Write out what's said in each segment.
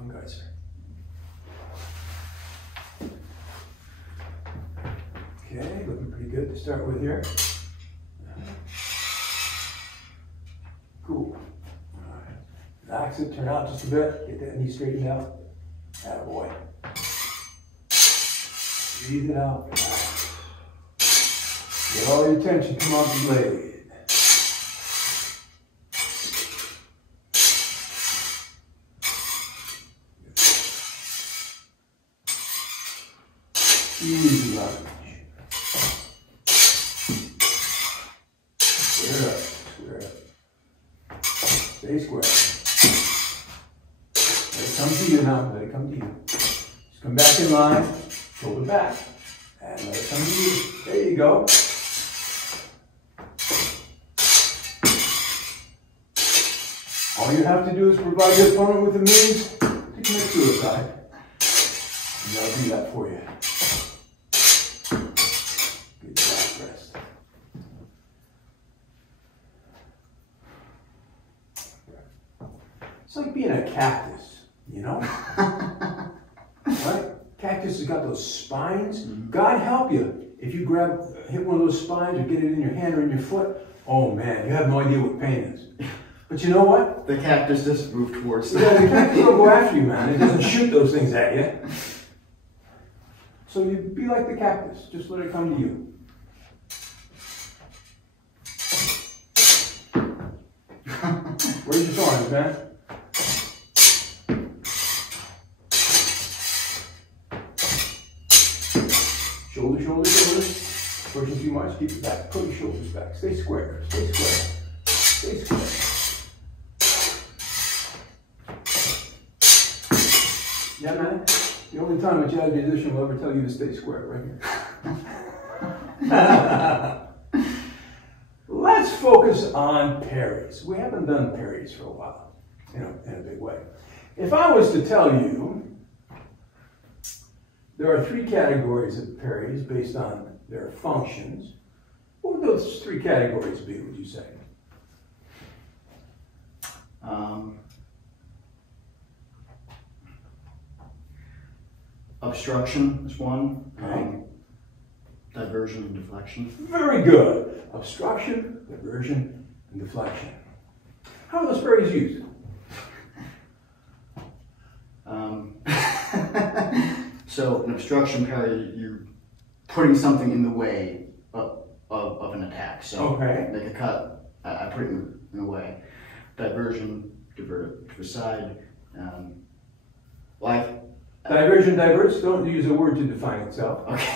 On guard, sir. Okay, looking pretty good to start with here. Cool. All right. Relax it, turn out just a bit, get that knee straightened out. Attaboy. Breathe it out. Relax. Get all your tension come off the blade. Easy lunge. Square up, square up. Stay square. Let it come to you now, let it come to you. Just come back in line, shoulder back, and let it come to you. There you go. All you have to do is provide your opponent with the means to commit suicide. And I'll do that for you. Good job, rest. It's like being a cactus, you know? Right? Cactus has got those spines. God help you. If you hit one of those spines or get it in your hand or in your foot, oh man, you have no idea what pain is. But you know what? The cactus doesn't move towards that. Yeah, the cactus will go after you, man. It doesn't shoot those things at you. So you be like the cactus. Just let it come to you. Raise your arms, man. Shoulder, shoulder, shoulder. Pushing too much, keep it back. Put your shoulders back. Stay square. Stay square. Stay square. Yeah, man. The only time a jazz musician will ever tell you to stay square, right here. Let's focus on parries. We haven't done parries for a while, you know, in a big way. If I was to tell you there are 3 categories of parries based on their functions, what would those 3 categories be, would you say? Obstruction is one. Okay. Diversion and deflection. Very good. Obstruction, diversion, and deflection. How are those parries used? So an obstruction parry, you're putting something in the way of an attack. So okay. Like a cut, I put it in the way. Diversion, divert it to the side. Diversion, diverts, don't use a word to define itself. Okay.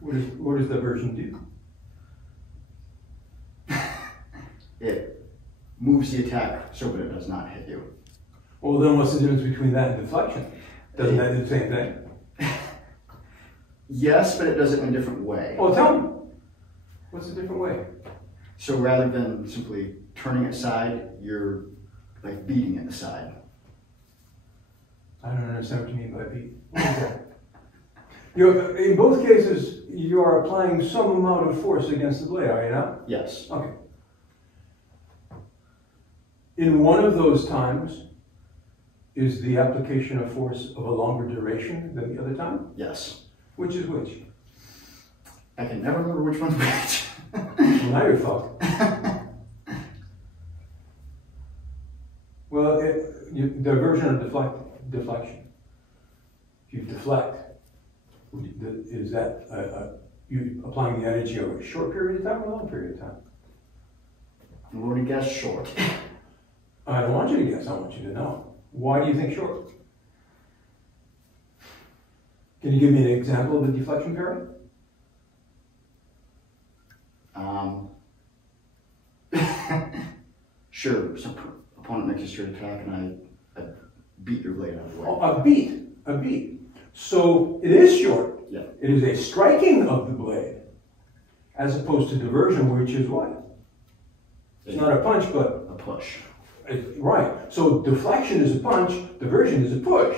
What does diversion do? It moves the attack so that it does not hit you. Well, then what's the difference between that and deflection? Doesn't that do the same thing? Yes, but it does it in a different way. Oh, tell me. What's the different way? So rather than simply turning it aside, you're like beating it aside. I don't understand what you mean by beat. In both cases, you are applying some amount of force against the blade, are you not? Yes. Okay. In one of those times, is the application of force of a longer duration than the other time? Yes. Which is which? I can never remember which one's which. Well, now you're fucked. Well, diversion or deflection. If you deflect, is that you applying the energy over a short period of time or a long period of time? I'm going to guess short. I don't want you to guess, I want you to know. Why do you think short? Can you give me an example of a deflection parry? Sure. So opponent makes a straight attack and I beat your blade out of the way. Oh, a beat. So it is short. Yeah. It is a striking of the blade, as opposed to diversion, which is what? It's not a punch, but a push. Right. So deflection is a punch, diversion is a push.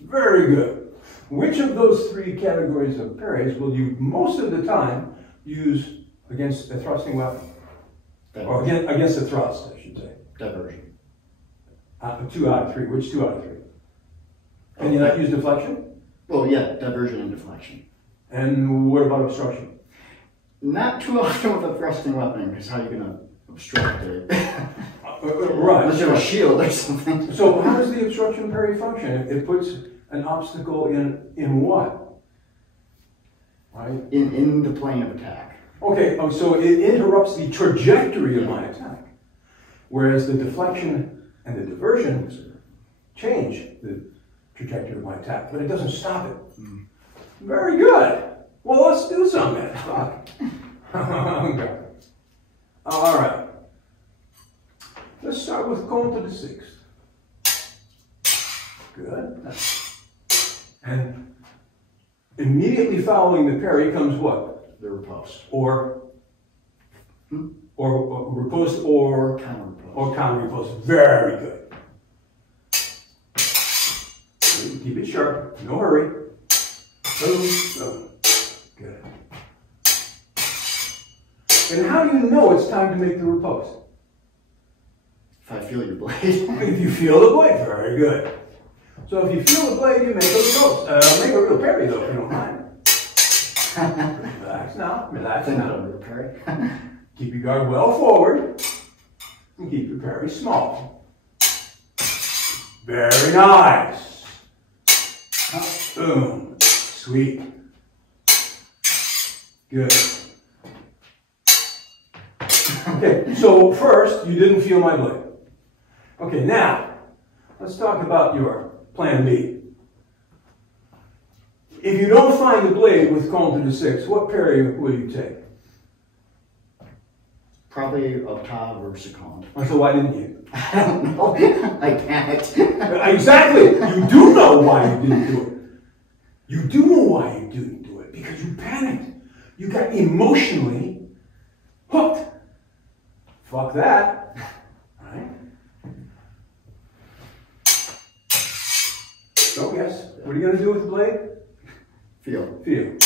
Very good. Which of those 3 categories of parries will you most of the time use against a thrusting weapon? Diversion. Or against a thrust, I should say. Diversion. 2 out of 3. Which 2 out of 3? Can you not use deflection? Well, yeah, diversion and deflection. And what about obstruction? Not too often with a thrusting weapon, because how are you going to obstruct it? Right. Unless you have a shield or something. So how does the obstruction parry function? It puts an obstacle in what? Right? In the plane of attack. Okay, so it interrupts the trajectory of my attack. Whereas the deflection and the diversion change the trajectory of my attack, but it doesn't stop it. Very good. Well, let's do something. Fuck. Okay. All right. Let's start with comb to the 6th. Good. And immediately following the parry comes what? The riposte. Or riposte or counter riposte. Or counter riposte. Very good. Keep it sharp. No hurry. Boom. Boom. Good. And how do you know it's time to make the riposte? If I feel your blade. If you feel the blade, very good. So if you feel the blade, you make a riposte. Make a real parry though, if you don't mind. Relax now. Relax now. Parry. Keep your guard well forward. And keep your parry small. Very nice. Boom. Sweet. Good. Okay, so first, you didn't feel my blade. Okay, now, let's talk about your plan B. If you don't find the blade with comb to the 6th, what parry will you take? Probably octave or second. So why didn't you? I don't know. I panicked. Exactly. You do know why you didn't do it. You do know why you didn't do it. Because you panicked. You got emotionally hooked. Fuck that. Right? So yes. What are you going to do with the blade? Feel. Feel.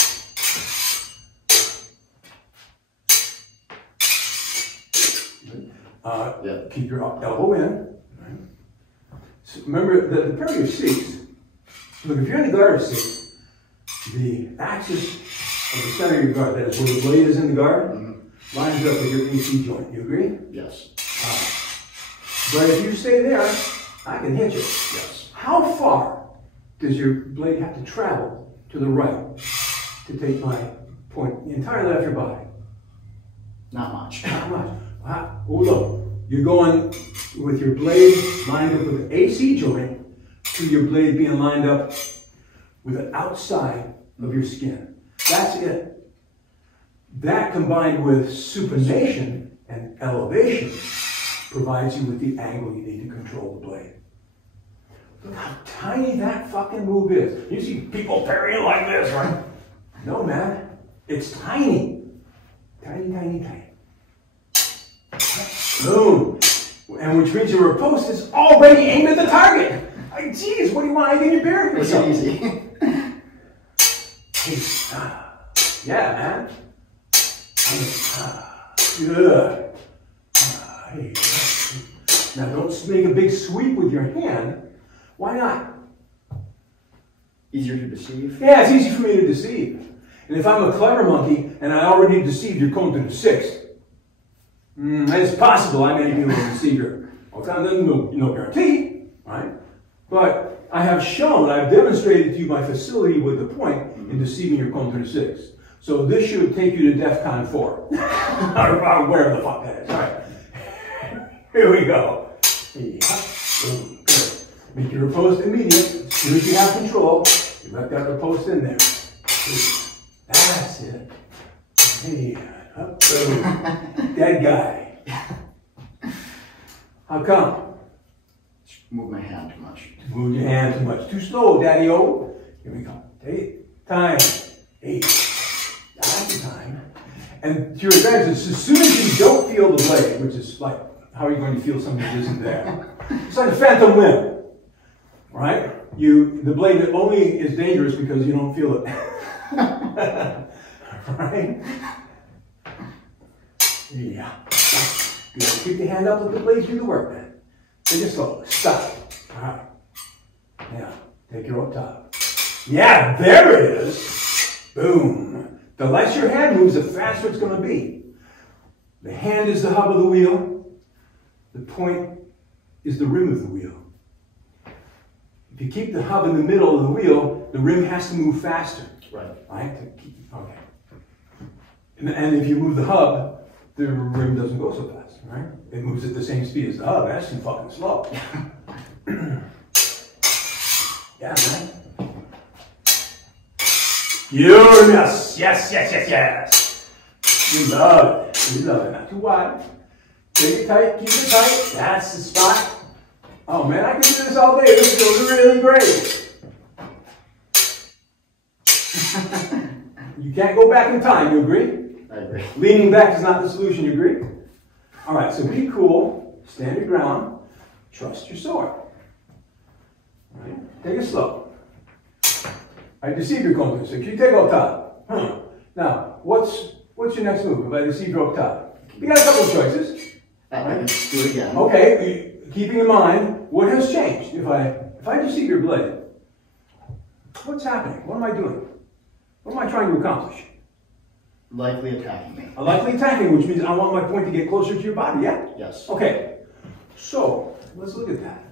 Keep your elbow in. Right? So remember the parry of 6. Look, if you're in the guard of 6, the axis of the center of your guard, that is where the blade is in the guard, lines up with your AC joint. You agree? Yes. But if you stay there, I can hit you. Yes. How far does your blade have to travel to the right to take my point entirely off your body? Not much. Not much. Oh, look. You're going with your blade lined up with the AC joint to your blade being lined up with the outside of your skin. That's it. That combined with supination and elevation provides you with the angle you need to control the blade. Look how tiny that fucking move is. You see people parrying like this, right? No, man. It's tiny. Tiny, tiny, tiny. Boom. And which means your riposte is already aimed at the target. Like, geez, what do you want? I get your bearing for It's yourself. easy. Yeah, man. Good. Hey. Now don't make a big sweep with your hand. Why not? Easier to deceive? Yeah, it's easy for me to deceive. And if I'm a clever monkey and I already deceived your comb to the 6th, it's possible I may be able to deceive your. Okay, no guarantee, right? But I have shown, I've demonstrated to you my facility with the point in deceiving your comb to the 6th. So this should take you to DEFCON 4. Or whatever the fuck that is. All right. Here we go. Good. Make your riposte immediate. As soon as you have control, you let that riposte in there. That's it. Hey, up, boom. Dead guy. How come? Move my hand too much. Move your hand too much. Too slow, daddy-o. Here we go. Take time. 8. That's the time. And to your advantage, as soon as you don't feel the blade, which is like, how are you going to feel something that isn't there? It's like a phantom limb. Right? The blade only is dangerous because you don't feel it. Right? Yeah. Good. Keep the hand up, let the blade do the work, man. Take it slow. Stop. All right. Now, take your octave. Yeah, there it is. Boom. The less your hand moves, the faster it's going to be. The hand is the hub of the wheel. The point is the rim of the wheel. If you keep the hub in the middle of the wheel, the rim has to move faster. Right. Right? Okay. And if you move the hub, the rim doesn't go so fast, right? It moves at the same speed as the hub. That's too fucking slow. Yeah, man. Yes, yes, yes, yes, yes. You love it. You love it. Not too wide. Take it tight. Keep it tight. That's the spot. Oh man, I can do this all day. This feels really great. You can't go back in time. You agree? I agree. Leaning back is not the solution. You agree? All right. So be cool. Stand your ground. Trust your sword. All right. Take it slow. I deceive your going to 6. You take octave. Now, what's your next move? If I deceive your octave, you got a couple of choices. Right. Do it again. Okay, keeping in mind what has changed. If I deceive your blade, what's happening? What am I doing? What am I trying to accomplish? Likely attacking me. Likely attacking, which means I want my point to get closer to your body. Yeah. Yes. Okay. So let's look at that.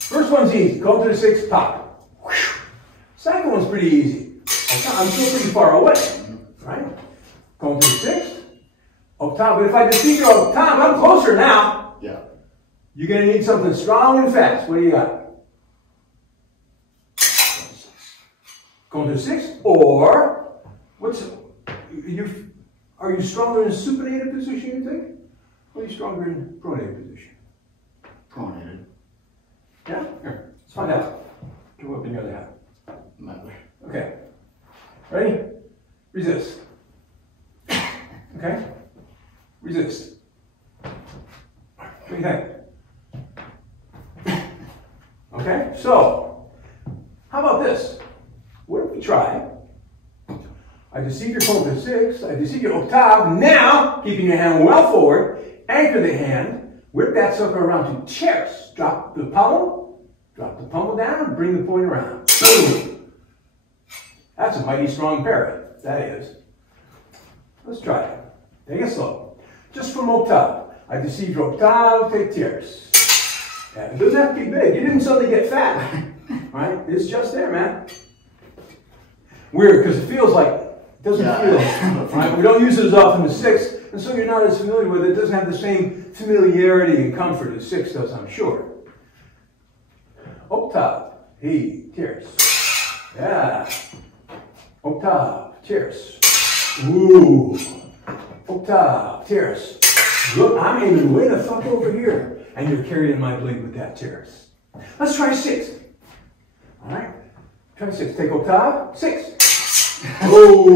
First one's easy. Go to the 6, pop. Whew. Second one's pretty easy. I'm still pretty far away, right? Going to the 6, octave. But if I deceive your octave, I'm closer now. Yeah. You're going to need something strong and fast. What do you got? Going to the 6, or are you stronger in a supinated position, you think? Or are you stronger in pronated position? Pronated. Yeah? Here, let's find out. Get up in the other hand. Okay. Ready? Resist. Okay? Resist. What do you think? Okay? So, how about this? What if we try? I deceive your tone to 6, I deceive your octave. Now, keeping your hand well forward, anchor the hand, whip that sucker around to tierce. Drop the pommel down, bring the point around. Boom! That's a mighty strong parry. That is. Let's try it. Take it slow. Just from octave. I deceive your octave, take tierce. Yeah, it doesn't have to be big. You didn't suddenly get fat. Right? It's just there, man. Weird, because it feels like, it doesn't feel. Right? We don't use it as often as 6, and so you're not as familiar with it. It doesn't have the same familiarity and comfort as 6 does, I'm sure. Octave, he, tierce. Yeah. Octave, tierce. Ooh. Octave, tierce. Look, I'm aiming way the fuck over here, and you're carrying my blade with that tierce. Let's try 6. All right? Try 6. Take octave, 6. Oh.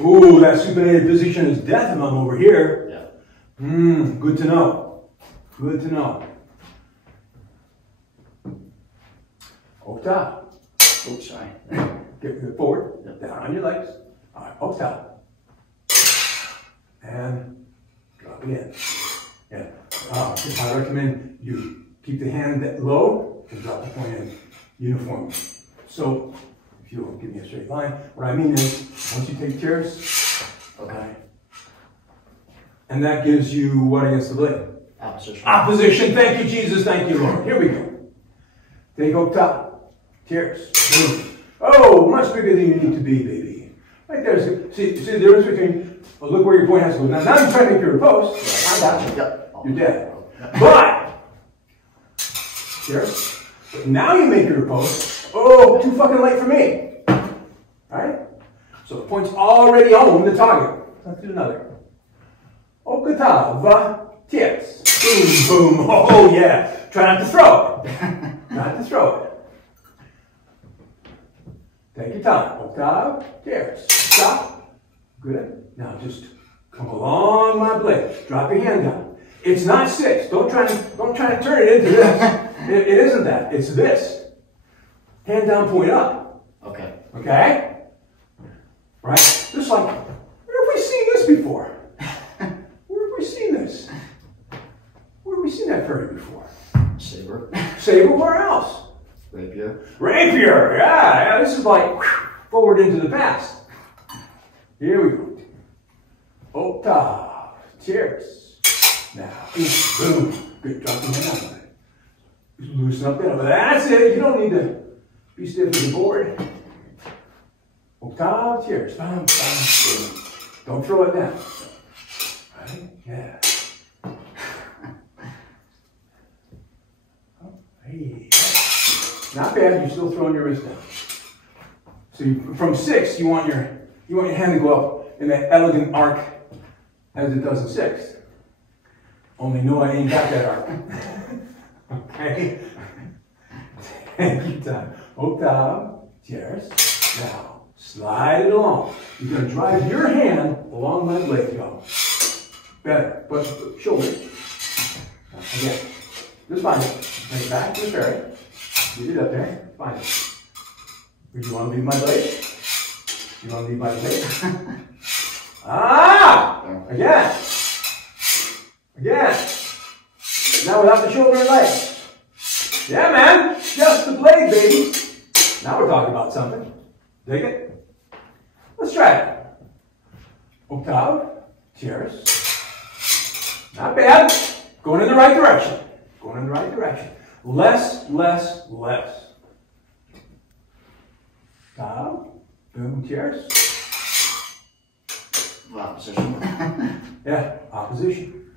Ooh, that supinated position is death if I'm over here. Yeah. Good to know. Good to know. Octave. Oops, sorry. Get forward, down on your legs. All right, octave. And drop again. Yeah. I recommend you keep the hand low and drop the point in uniformly. So, if you'll give me a straight line, what I mean is, once you take tierce, okay, and that gives you what against the blade? Opposition. Opposition. Thank you, Jesus. Thank you, Lord. Here we go. Take octave. Tierce. Boom. Oh, much bigger than you need to be, baby. Right there. See the difference between, well, look where your point has to go. Now you're trying to make your riposte. I got you. Yep. You're dead. But, tierce. But now you make your riposte. Oh, too fucking late for me. Alright? So the point's already on the target. Let's do another. Octave. Tierce. Boom, boom. Oh, yeah. Try not to throw it. Not to throw it. Take your time. Octave, tierce. Stop. Good. Now just come along my blade. Drop your hand down. It's not 6. Don't try to turn it into this. It isn't that. It's this. Hand down, point up. Okay. Okay? Right? Just like, where have we seen this before? Where have we seen this? Where have we seen that parry saber, where else? Rapier. Rapier, yeah, this is like forward into the past. Here we go. Up top. Cheers. Now, boom. Good, drop them down. Loosen up there. That's it. You don't need to be stiff as a board. Up top. Cheers. Bam, bam, boom. Don't throw it down. Right? Yeah. Hey. Not bad. You're still throwing your wrist down. So from 6, you want your hand to go up in that elegant arc as it does in 6. Only no, I ain't got that arc. Okay. Take your time. Up top. Cheers. Now slide it along. You're going to drive your hand along that blade. Go. Better. But shoulder. Again. Just find it. Bring it back to the parry. Get it up there. Find it. Would you want to leave my blade? You want to leave my blade? Ah! Again. Again. Now without the shoulder and leg. Yeah, man. Just the blade, baby. Now we're talking about something. Dig it? Let's try it. Up top. Cheers. Not bad. Going in the right direction. Going in the right direction. Less, less, less. Top. Boom. Cheers. Opposition. Yeah. Opposition.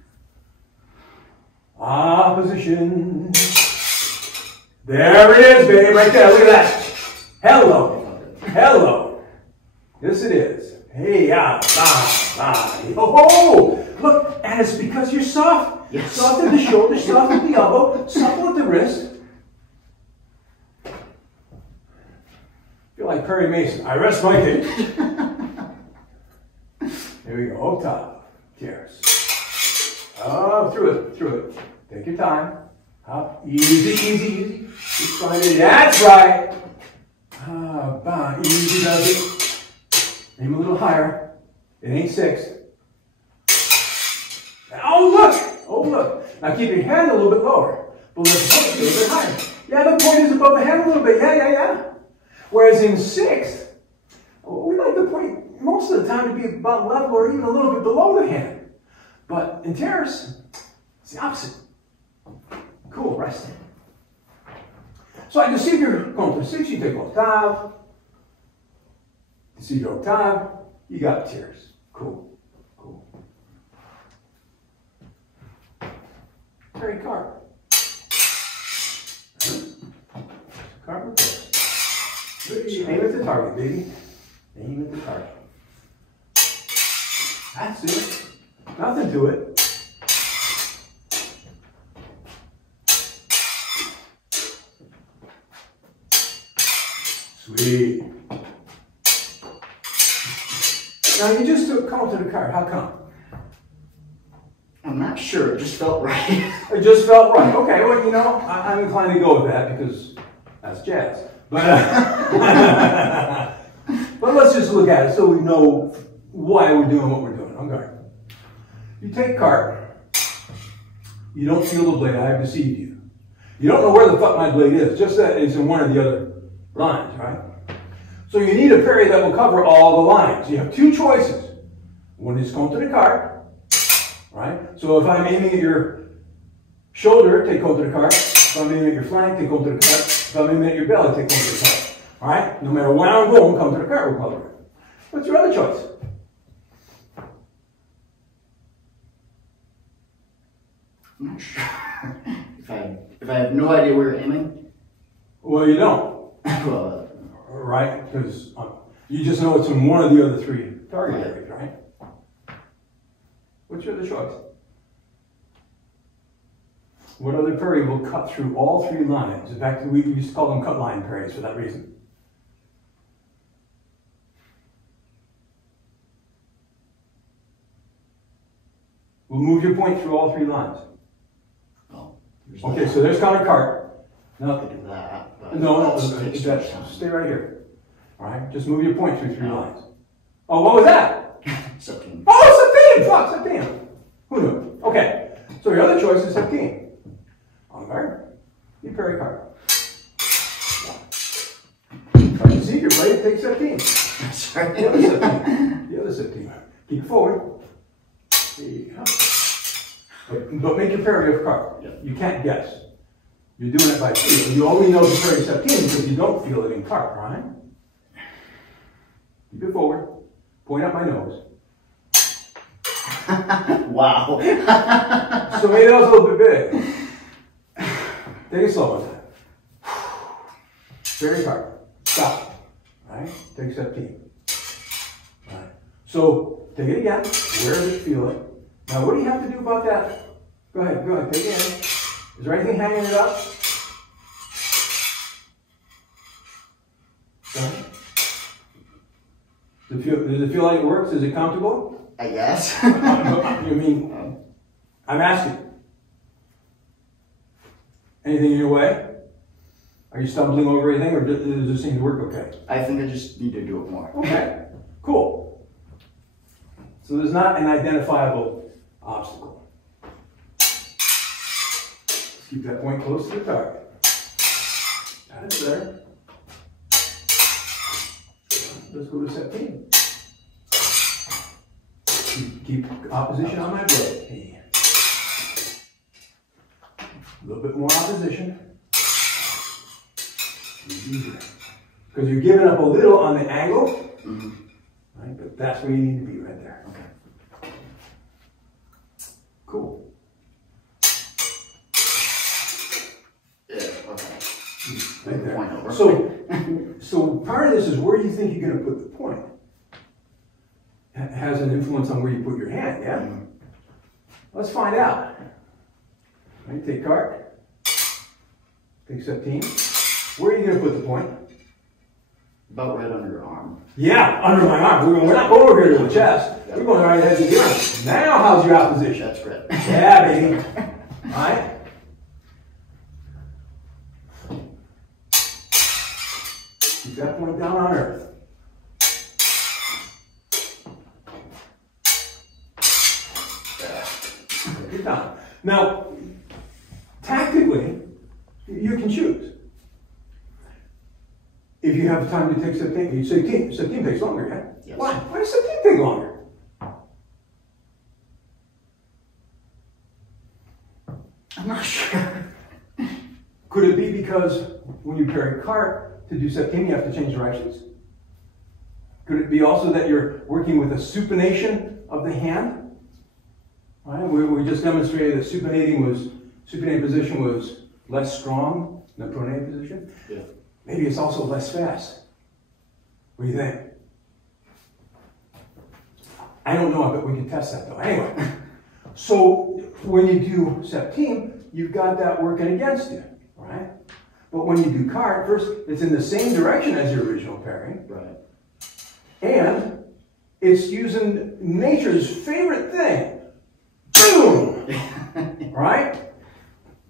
Opposition. There it is, baby. Right there. Look at that. Hello. Hello. Yes, it is. Hey, ah, ah, ah. Oh, look. And it's because you're soft. Yes. Soft at the shoulder, soft at the elbow, supple at the wrist. Feel like Perry Mason. I rest my case. Here we go. Up top. Cheers. Oh, through it. Through it. Take your time. Up. Easy, easy, easy. Keep sliding. That's right. Ah, bah. Easy does it. Aim a little higher. It ain't 6. Oh, look. Oh, look. Now keep your hand a little bit lower. But let's put it a little bit higher. Yeah, the point is above the hand a little bit. Yeah, yeah, yeah. Whereas in 6, we like the point most of the time to be about level or even a little bit below the hand. But in terrace, it's the opposite. Cool, rest. So I can see if you're going for 6, you take octave. To see your octave, you got terrace. Cool, cool. Very card. Card with this. Aim at the target, baby. Aim at the target. That's it. Nothing to it. Sweet. Now you just took counter the card. How come? I'm not sure. It just felt right. It just felt right. Okay, well, you know, I'm inclined to go with that because that's jazz. But, but let's just look at it so we know why we're doing what we're doing. Okay. You take card. You don't feel the blade. I have deceived you. You don't know where the fuck my blade is. Just that it's in one of the other lines, right? So you need a parry that will cover all the lines. You have 2 choices. One is contre the card, right? So if I'm aiming at your shoulder, take contre the card. If I'm aiming at your flank, take contre the card. If I'm aiming at your belly, take contre the card. All right? No matter where I'm going, contre the card will cover it. What's your other choice? I'm not sure. If I have no idea where you're aiming. Well, you don't. Well, right? Because you just know it's in one of the other 3 target areas, right? What's your other choice? What other parry will cut through all 3 lines? In fact, we used to call them cut line parries for that reason. We'll move your point through all 3 lines. oh, Okay, so there's counter card. I Now, could do that. But no, stay right here. All right, just move your point through 3 lines. Oh, what was that? 17. Oh, 17! Fuck, 17! Who knew? Okay, so your other choice is 17. Okay. You parry cart. Try to see, you're ready to take 17. Sorry. The other 17. The other 17. Keep it forward. There you go. But make your parry of cart. Yeah. You can't guess. You're doing it by feel. You only know the parry 17 because you don't feel it in cart, right? Keep it forward. Point up my nose. Wow. So maybe that was a little bit big. Take it slow one time. Parry cart. Stop. Right? Take 17. Right. So take it again. Where does it feel it? Now what do you have to do about that? Go ahead, take it in. Is there anything hanging it up? Go ahead. Does it feel like it works? Is it comfortable? I guess. You mean, I'm asking. Anything in your way? Are you stumbling over anything, or does this seem to work okay? I think I just need to do it more. Okay, cool. So there's not an identifiable obstacle. Let's keep that point close to the target. That's there. Let's go to 17. Keep opposition on my blade. A little bit more opposition. Because you're giving up a little on the angle, right? But that's where you need to be right there. Okay. Cool. Yeah, okay. Right there. Point over. So part of this is where you think you're going to put the point. It has an influence on where you put your hand, yeah? Let's find out. Right, take cart. Take 17. Where are you going to put the point? About right under your arm. Yeah, under my arm. We're not going over here to the chest. We're going right ahead to the arm. Now, how's your opposition? That's great. Yeah, baby. All right. Keep that point down on earth. Get down. Now, tactically, you can choose. If you have time to take 17, 17 takes longer, yeah? Yes. Why? Why does 17 take longer? I'm not sure. Could it be because when you parry cart to do 17, you have to change directions? Could it be also that you're working with a supination of the hand? Right? We just demonstrated that supinating position was less strong than pronated position. Yeah. Maybe it's also less fast. What do you think? I don't know, but we can test that though. Anyway, so when you do 17, you've got that working against you, right? But when you do cart, first, it's in the same direction as your original parry. Right. And it's using nature's favorite thing. Boom! Right?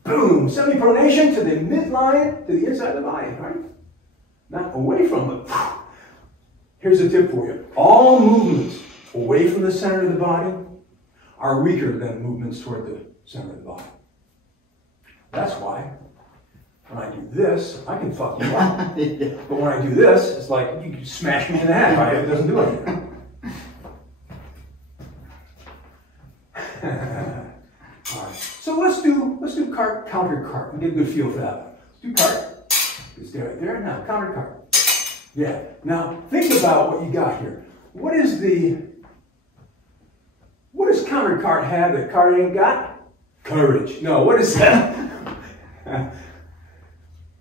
Boom! Semi-pronation to the midline, to the inside of the body, right? Not away from it. Here's a tip for you. All movements away from the center of the body are weaker than movements toward the center of the body. That's why when I do this, I can fuck you up. But when I do this, it's like you can smash me in the head, right? It doesn't do anything. All right. So let's do cart, counter cart, and get a good feel for that. Let's do cart. Stay right there. Now counter cart. Yeah. Now think about what you got here. What does counter cart have that cart ain't got? Courage. No. What is that?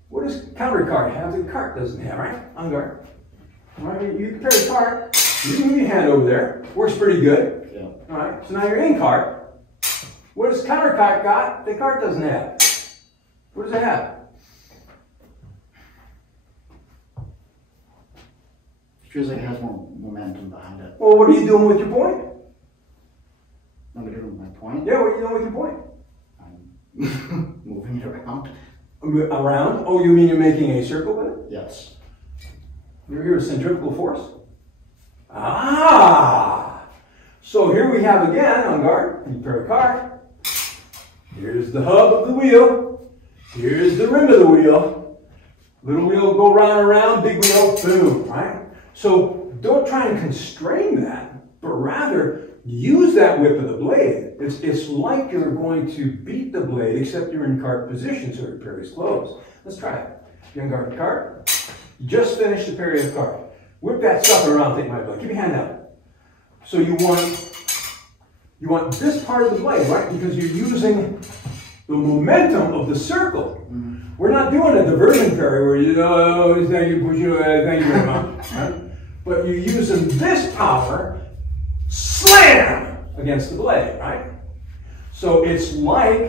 What does counter cart have that cart doesn't have? Right? On guard. All right. You can carry cart. You can move your hand over there. Works pretty good. Yeah. All right. So now you're in cart. What does counter cart got that cart doesn't have? What does it have? It feels like it has more momentum behind it. Well, what are you doing with your point? What am I doing with my point? Yeah, what are you doing with your point? I'm moving it around. Around? Oh, you mean you're making a circle with it? Yes. You're a centrifugal force? Ah! So here we have again, on guard, you parry cart. Here's the hub of the wheel. Here's the rim of the wheel. Little wheel go round and around, big wheel, boom, right? So don't try and constrain that, but rather use that whip of the blade. It's like you're going to beat the blade, except you're in cart position, so your parry's closed. Let's try it. You're in guard cart. You just finished the parry of the cart. Whip that sucker around, take my blade. Keep your hand out. So you want this part of the blade, right? Because you're using the momentum of the circle. Mm-hmm. We're not doing a diversion parry where you know, thank you, push you, thank you very much. Right? But you're using this power, slam against the blade, right? So it's like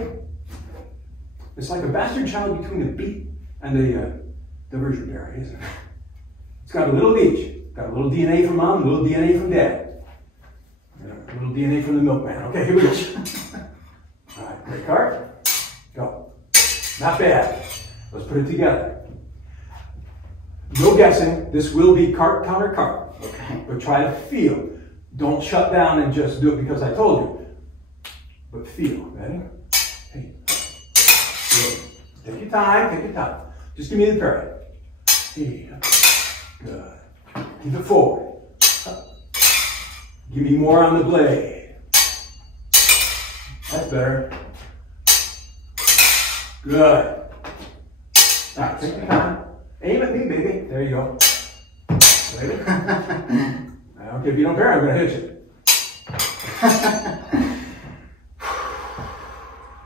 a bastard child between the beat and the diversion parry, isn't it? It's got a little of each. Got a little DNA from mom, a little DNA from dad. A little DNA from the milkman. Okay, here we go. All right, great card. Go. Not bad. Let's put it together. No guessing. This will be cart counter cart. Okay. But try to feel. Don't shut down and just do it because I told you. But feel. Ready? Hey. Good. Take your time. Take your time. Just give me the parry. Hey. Good. Keep it forward. Give me more on the blade. That's better. Good. All right, take your time. Aim at me, baby. There you go. Ready? I don't care if you don't parry, I'm going to hit you.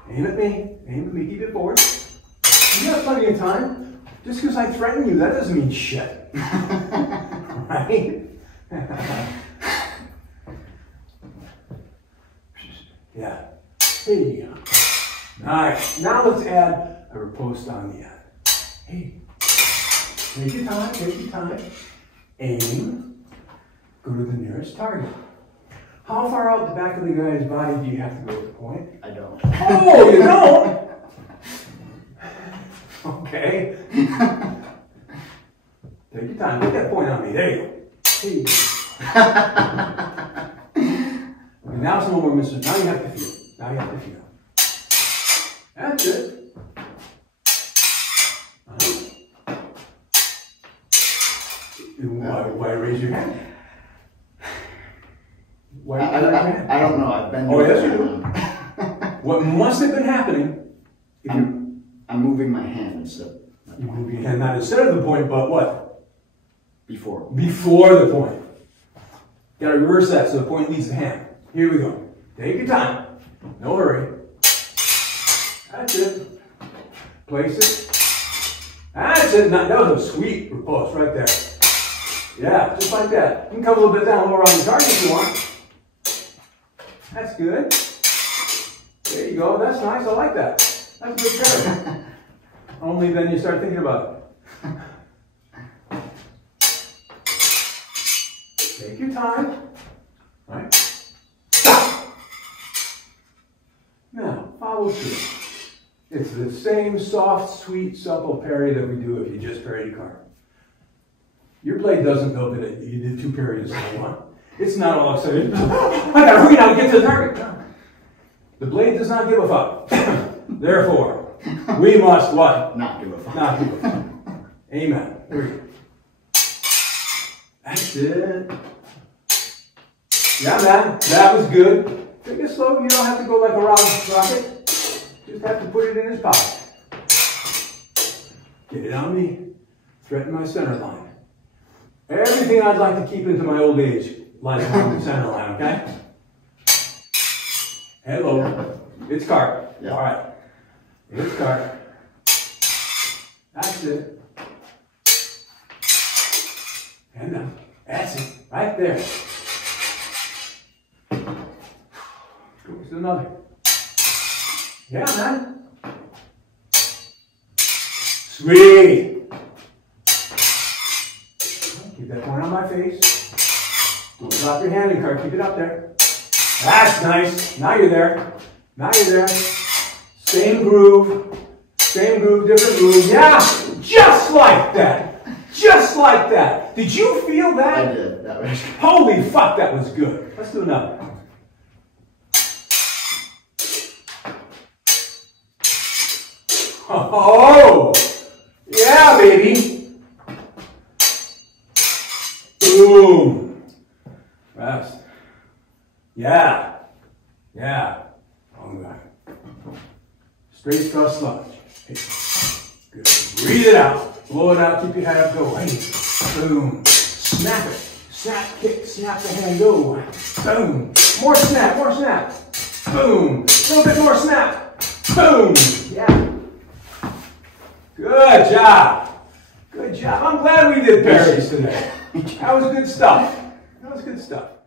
Aim at me. Aim at me. Keep it forward. You got plenty of time. Just because I threaten you, that doesn't mean shit. Right? Yeah. Hey. Nice. Now let's add a riposte on the end. Hey. Take your time. Take your time. Aim. Go to the nearest target. How far out the back of the guy's body do you have to go at the point? I don't. Oh, you don't? Okay. Take your time. Put that point on me. There you go. Hey. Okay, now some more misses. Now you have to feel. Now you have to feel. That's it. Why raise your hand? Why I don't know. I've been doing yes, you do. What must have been happening? I'm moving my hand instead. You're moving your hand not instead of the point, but what? Before. Before the point. Got to reverse that so the point leads the hand. Here we go. Take your time. No hurry. That's it. Place it. That's it. That was a sweet riposte right there. Yeah, just like that. You can come a little bit down lower on the target if you want. That's good. There you go. That's nice. I like that. That's a good parry. Only then you start thinking about it. Take your time. All right. Stop. Now, follow through. It's the same soft, sweet, supple parry that we do if you just parried a card. Your blade doesn't know that you did two parries in one. It's not all excited. I gotta hurry now to get to the target. The blade does not give a fuck. Therefore, we must what? Not give a fuck. Not give a fuck. Amen. Here we go. That's it. Yeah, man. That was good. Take it slow. You don't have to go like a rocket. Just have to put it in his pocket. Get it on me. Threaten my center line. Everything I'd like to keep into my old age lies along the center line, okay? Hello. It's cart. Yeah. All right. It's cart. That's it. And now. That's it. Right there. Let's do another. Yeah, man. Sweet. Keep that point on my face. Don't drop your hand in cart. Keep it up there. That's nice. Now you're there. Now you're there. Same groove. Same groove, different groove. Yeah, just like that. Just like that. Did you feel that? I did. That was Holy fuck, that was good. Let's do another. Oh! Yeah, baby! Boom! Rest. Yeah. Yeah. Long back. Straight thrust lunge. Good. Breathe it out. Blow it out. Keep your head up. Go. Boom. Snap it. Snap, kick, snap the hand. Go. Boom. More snap. More snap. Boom. A little bit more snap. Boom. Yeah. Good job. Good job. I'm glad we did parries today. That was good stuff. That was good stuff.